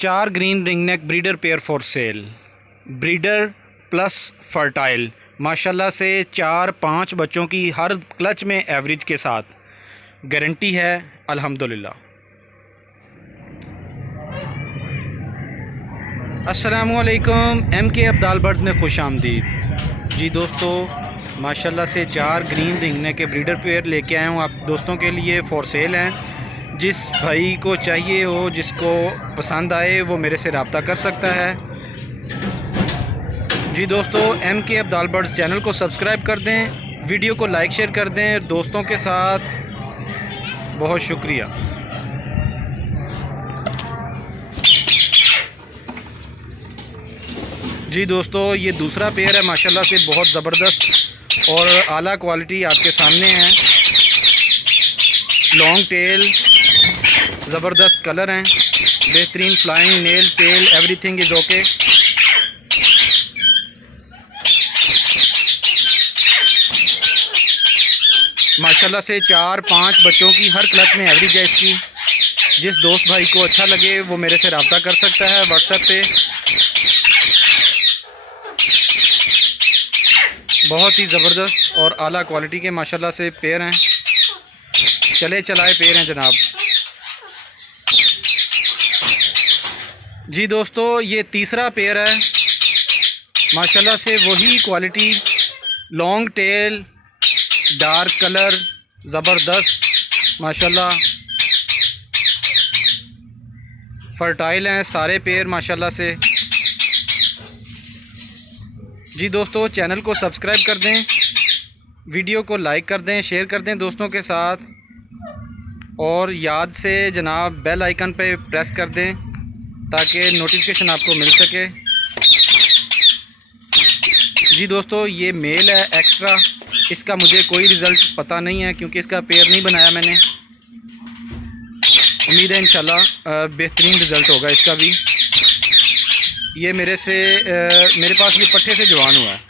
चार green ringneck breeder pair for sale, breeder plus fertile. माशाल्लाह से 4-5 बच्चों की हर क्लच में एवरेज के साथ गारंटी है अल्हम्दुलिल्लाह। अस्सलामुअलैकुम, MK अब्दाल बर्ड्स में खुश आमदीद। जी दोस्तों, माशाल्लाह से 4 ग्रीन रिंगनेक के ब्रीडर पेयर लेके आया हूँ आप दोस्तों के लिए, फॉर सेल हैं। जिस भाई को चाहिए हो, जिसको पसंद आए वो मेरे से रब्ता कर सकता है। जी दोस्तों, MK अब्दाल बर्ड्स चैनल को सब्सक्राइब कर दें, वीडियो को लाइक शेयर कर दें दोस्तों के साथ। बहुत शुक्रिया। जी दोस्तों, ये दूसरा पेयर है, माशाल्लाह से बहुत ज़बरदस्त और आला क्वालिटी आपके सामने है। लॉन्ग टेल, ज़बरदस्त कलर हैं, बेहतरीन flying, nail, tail, everything is okay. माशाल्लाह से 4-5 बच्चों की हर क्लच में एवरेज है इसकी। जिस दोस्त भाई को अच्छा लगे वो मेरे से रब्ता कर सकता है व्हाट्सएप पे। बहुत ही ज़बरदस्त और आला क्वालिटी के माशाल्लाह से पेयर हैं, चले चलाए पेयर हैं जनाब। जी दोस्तों, ये तीसरा पेयर है, माशाल्लाह से वही quality, long tail, dark colour, ज़बरदस्त माशाल्लाह, फर्टाइल हैं सारे पेयर माशाल्लाह से। जी दोस्तों, चैनल को सब्सक्राइब कर दें, वीडियो को लाइक कर दें, शेयर कर दें दोस्तों के साथ, और याद से जनाब बेल आइकन पे प्रेस कर दें ताकि नोटिफिकेशन आपको मिल सके। जी दोस्तों, ये मेल है एक्स्ट्रा, इसका मुझे कोई रिज़ल्ट पता नहीं है क्योंकि इसका पेयर नहीं बनाया मैंने। उम्मीद है इंशाल्लाह बेहतरीन रिज़ल्ट होगा इसका भी। ये मेरे पास ये पट्ठे से जवान हुआ है।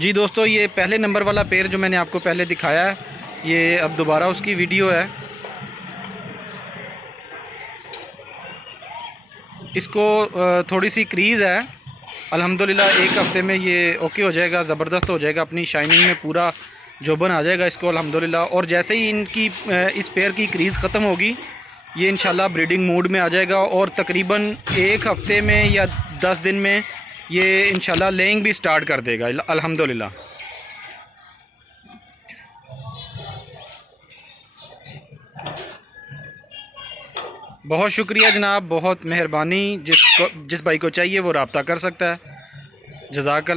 जी दोस्तों, ये पहले नंबर वाला पेयर जो मैंने आपको पहले दिखाया है, ये अब दोबारा उसकी वीडियो है। इसको थोड़ी सी क्रीज़ है, अल्हम्दुलिल्लाह 1 हफ़्ते में ये ओके हो जाएगा, ज़बरदस्त हो जाएगा, अपनी शाइनिंग में पूरा जोबन आ जाएगा इसको अल्हम्दुलिल्लाह। और जैसे ही इनकी इस पेयर की क्रीज़ ख़त्म होगी, ये इंशाल्लाह ब्रीडिंग मूड में आ जाएगा और तकरीबन 1 हफ़्ते में या 10 दिन में ये इंशाल्लाह लेइंग भी स्टार्ट कर देगा अल्हम्दुलिल्लाह। बहुत शुक्रिया जनाब, बहुत मेहरबानी। जिस भाई को चाहिए वो रब्ता कर सकता है। जज़ाकल्लाह।